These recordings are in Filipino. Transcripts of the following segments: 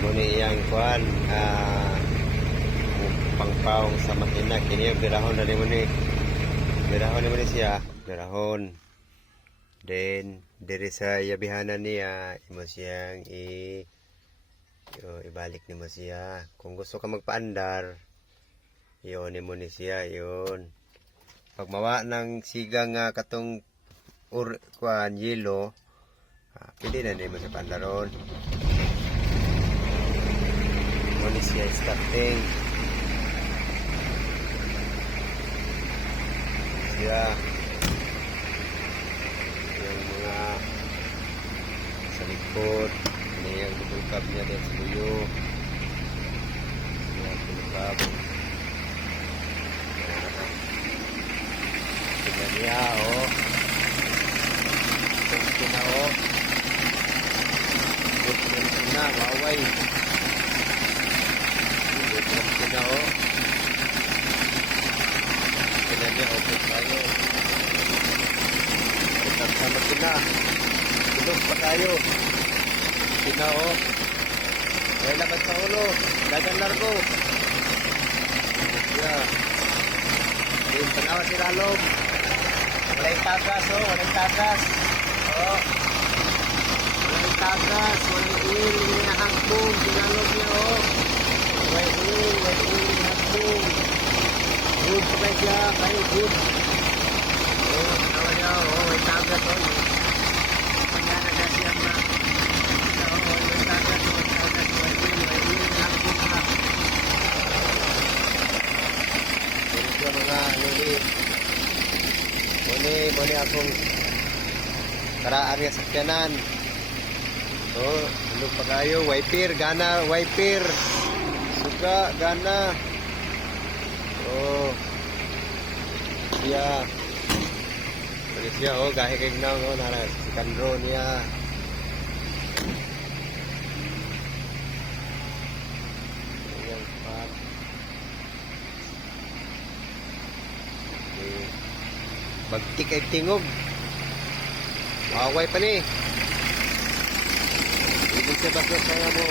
Muni yang kuan pangpaong sa makina kini birahon na muni siya birahon then diri sa yabihanan niya imo siyang ibalik nimo siya kung gusto ka magpaandar iyon nimo ni siya yun pag mawa ng sigang katong kuan yelo pwede na nimo sa pandaron. Muna siya starting siya yung mga sa likod ini yung bubulkab niya din sa buyo siya bubulkab tingnan niya tingnan na tingnan na waway tingnan niya open tayo tingnan sa makina tulog pa tayo tingnan may laban sa ulo dagan largo yung tanawa si Lalom walang tagas walang tagas walang tagas walang il hinahangkong sinalom niya may il hinahangkong good pa kayo siya kayo good tanawa niya may tagas panyana na siya may tagas may il hinahangkong na mga muli akong karaan nga sakyanan tulog pa kayo wiper gana wiper suga gana siya ulit siya gahe kay gnaw nara si kandro niya bagtik ay tingog away pa ni ibig siya bakit saya mo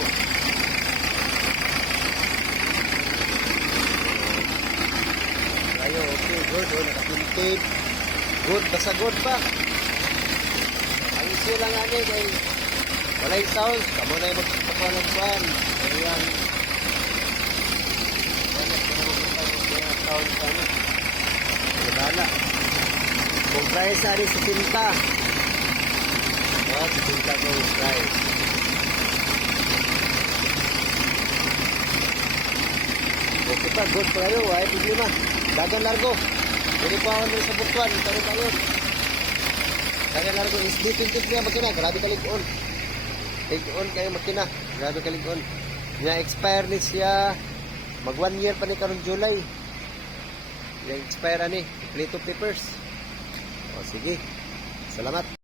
ayo okay good nakapintig good basta good pa ang isi lang nga niya kay wala yung sound kamo na yung magpapalan ayan sound pa niya wala kung price ari sa tinta sa tinta kung price okay pa good pa kayo ay problema dagan largo hindi pa ako sa butuan tayo pa yun dagan largo is D20 niya makina grabe kalig-on kayo makina grabe kalig-on niya expire ni siya mag 1 year pa ni karong July yung expire ni complete of papers sige salamat.